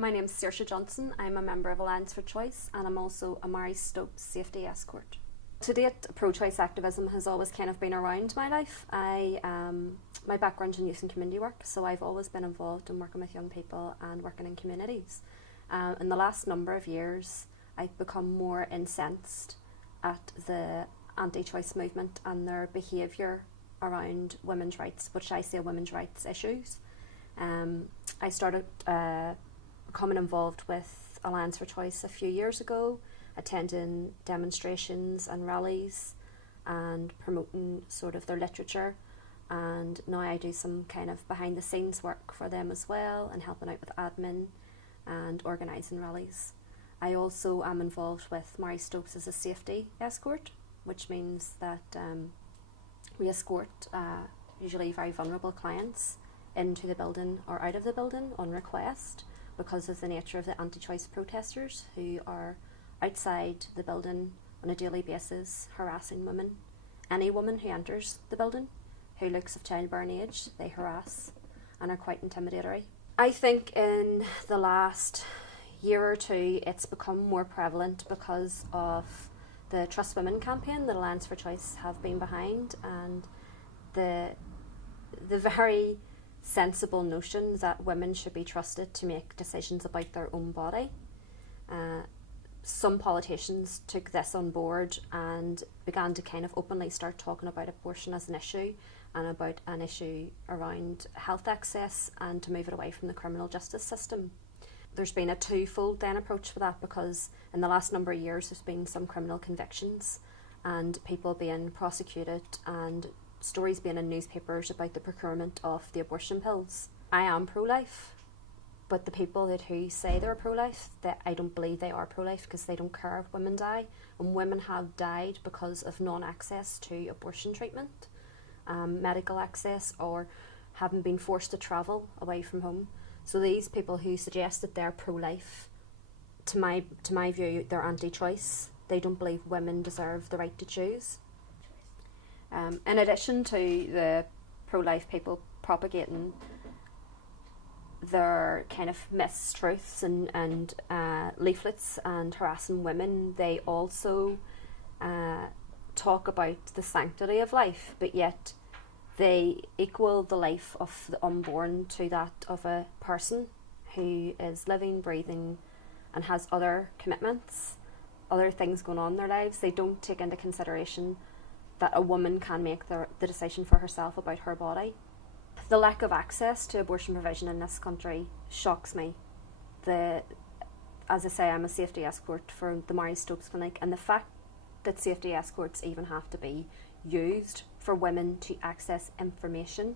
My name's Saoirsé Johnson. I'm a member of Alliance for Choice and I'm also a Mary Stopes safety escort. To date, pro-choice activism has always kind of been around my life. My background in youth and community work, so I've always been involved in working with young people and working in communities. In the last number of years, I've become more incensed at the anti-choice movement and their behaviour around women's rights, which I say women's rights issues. I started becoming involved with Alliance for Choice a few years ago, attending demonstrations and rallies and promoting sort of their literature, and now I do some kind of behind the scenes work for them as well and helping out with admin and organising rallies. I also am involved with Mary Stopes as a safety escort, which means that we escort usually very vulnerable clients into the building or out of the building on request because of the nature of the anti-choice protesters who are outside the building on a daily basis harassing women. Any woman who enters the building who looks of childbearing age, they harass and are quite intimidatory. I think in the last year or two it's become more prevalent because of the Trust Women campaign that Alliance for Choice have been behind, and the very sensible notion that women should be trusted to make decisions about their own body. Some politicians took this on board and began to kind of openly start talking about abortion as an issue and about an issue around health access and to move it away from the criminal justice system. There's been a twofold then approach for that, because in the last number of years there's been some criminal convictions and people being prosecuted and stories being in newspapers about the procurement of the abortion pills. I am pro-life, but the people who say they're pro-life, I don't believe they are pro-life, because they don't care if women die, and women have died because of non-access to abortion treatment, medical access, or having been forced to travel away from home. So these people who suggest that they're pro-life, to my view, they're anti-choice. They don't believe women deserve the right to choose. In addition to the pro-life people propagating their kind of mistruths and leaflets and harassing women, they also talk about the sanctity of life, but yet they equal the life of the unborn to that of a person who is living, breathing, and has other commitments, other things going on in their lives. They don't take into consideration that a woman can make the decision for herself about her body. The lack of access to abortion provision in this country shocks me. As I say, I'm a safety escort for the Mary Stopes Clinic, and the fact that safety escorts even have to be used for women to access information,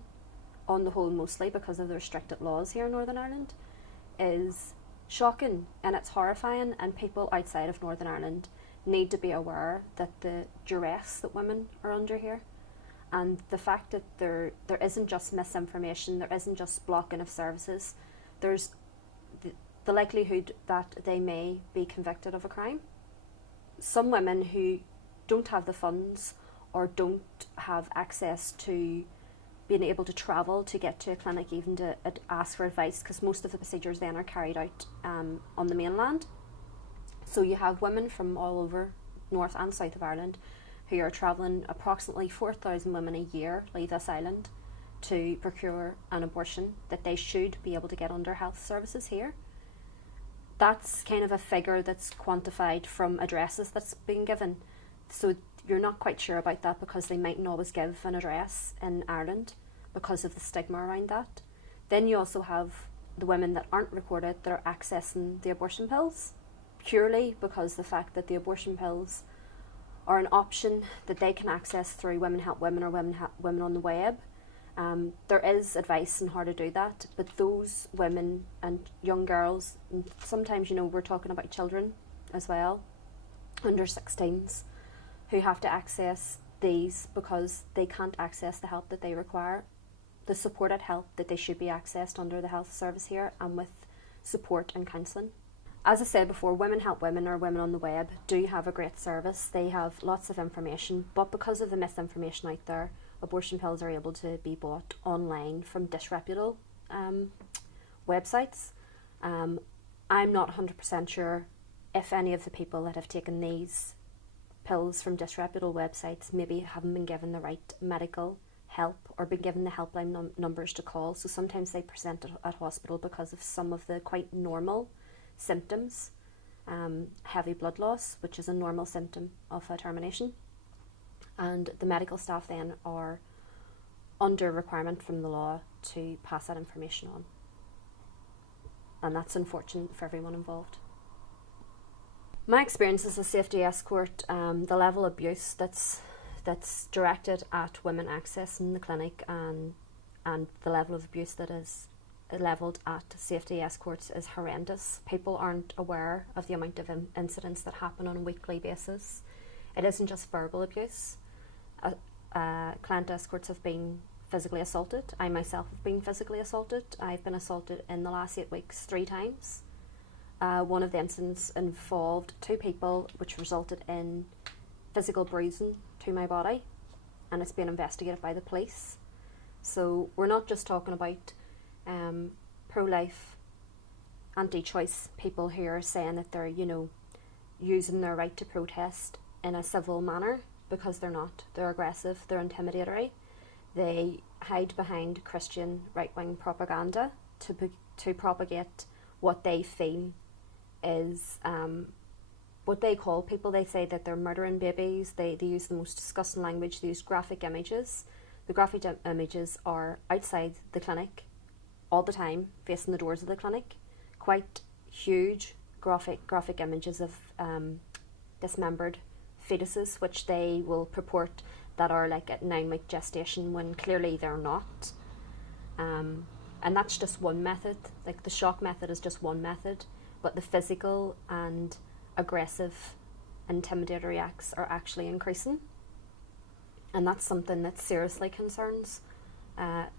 on the whole mostly because of the restricted laws here in Northern Ireland, is shocking and it's horrifying, and people outside of Northern Ireland need to be aware that the duress that women are under here, and the fact that there isn't just misinformation, there isn't just blocking of services, there's the likelihood that they may be convicted of a crime. Some women who don't have the funds or don't have access to being able to travel to get to a clinic, even to ask for advice, because most of the procedures then are carried out on the mainland. So you have women from all over North and South of Ireland who are travelling. Approximately 4,000 women a year leave this island to procure an abortion that they should be able to get under health services here. That's kind of a figure that's quantified from addresses that's been given. So you're not quite sure about that because they mightn't always give an address in Ireland because of the stigma around that. Then you also have the women that aren't recorded that are accessing the abortion pills purely because the fact that the abortion pills are an option that they can access through Women Help Women or Women on the Web. There is advice on how to do that, but those women and young girls, and sometimes we're talking about children as well, under 16s, who have to access these because they can't access the help that they require, the supported help that they should be accessed under the health service here and with support and counselling. As I said before, Women Help Women or Women on the Web do have a great service. They have lots of information, but because of the misinformation out there, abortion pills are able to be bought online from disreputable websites. I'm not 100% sure if any of the people that have taken these pills from disreputable websites maybe haven't been given the right medical help or been given the helpline numbers to call. So sometimes they present at hospital because of some of the quite normal symptoms. Heavy blood loss, which is a normal symptom of a termination, and the medical staff then are under requirement from the law to pass that information on, and that's unfortunate for everyone involved. My experience as a safety escort, the level of abuse that's directed at women accessing the clinic, and the level of abuse that is levelled at safety escorts is horrendous. People aren't aware of the amount of incidents that happen on a weekly basis. It isn't just verbal abuse. Client escorts have been physically assaulted. I myself have been physically assaulted. I've been assaulted in the last 8 weeks 3 times. One of the incidents involved 2 people, which resulted in physical bruising to my body, and it's been investigated by the police. So we're not just talking about pro-life, anti-choice people who are saying that they're, using their right to protest in a civil manner, because they're not. They're aggressive, they're intimidatory. They hide behind Christian right-wing propaganda to propagate what they feel is what they call people. They say that they're murdering babies. They use the most disgusting language. They use graphic images. The graphic images are outside the clinic all the time, facing the doors of the clinic. Quite huge graphic images of dismembered fetuses, which they will purport that are like at 9-week gestation, when clearly they're not. And that's just one method. Like, the shock method is just one method, but the physical and aggressive, intimidatory acts are actually increasing. And that's something that seriously concerns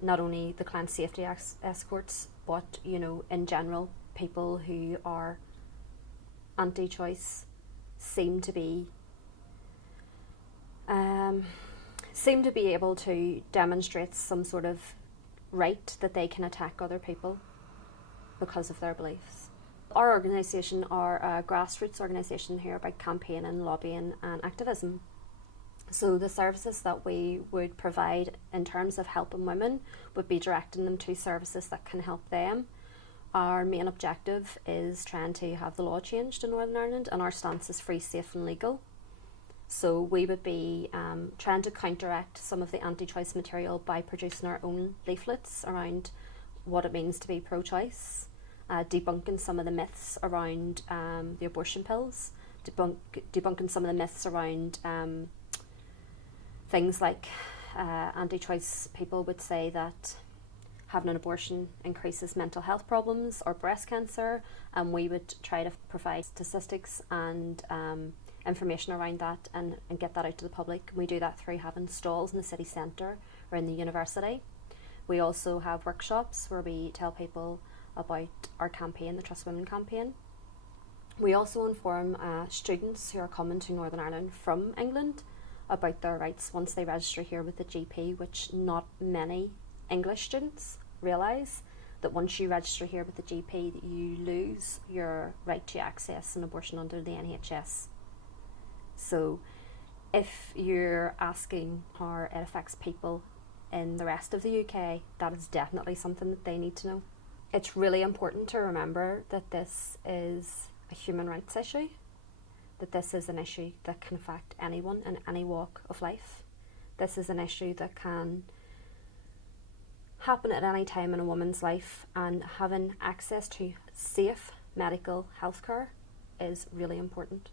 not only the client safety escorts, but in general, people who are anti-choice seem to be able to demonstrate some sort of right that they can attack other people because of their beliefs. Our organisation are a grassroots organisation here about campaigning, lobbying and activism. So the services that we would provide in terms of helping women would be directing them to services that can help them. Our main objective is trying to have the law changed in Northern Ireland, and our stance is free, safe and legal. So we would be trying to counteract some of the anti-choice material by producing our own leaflets around what it means to be pro-choice, debunking some of the myths around the abortion pills, debunking some of the myths around things like anti-choice people would say that having an abortion increases mental health problems or breast cancer, and we would try to provide statistics and information around that and get that out to the public. We do that through having stalls in the city centre or in the university. We also have workshops where we tell people about our campaign, the Trust Women campaign. We also inform students who are coming to Northern Ireland from England about their rights once they register here with the GP, which not many English students realise, that once you register here with the GP, that you lose your right to access an abortion under the NHS. So if you're asking how it affects people in the rest of the UK, that is definitely something that they need to know. It's really important to remember that this is a human rights issue, that this is an issue that can affect anyone in any walk of life. This is an issue that can happen at any time in a woman's life, and having access to safe medical health care is really important.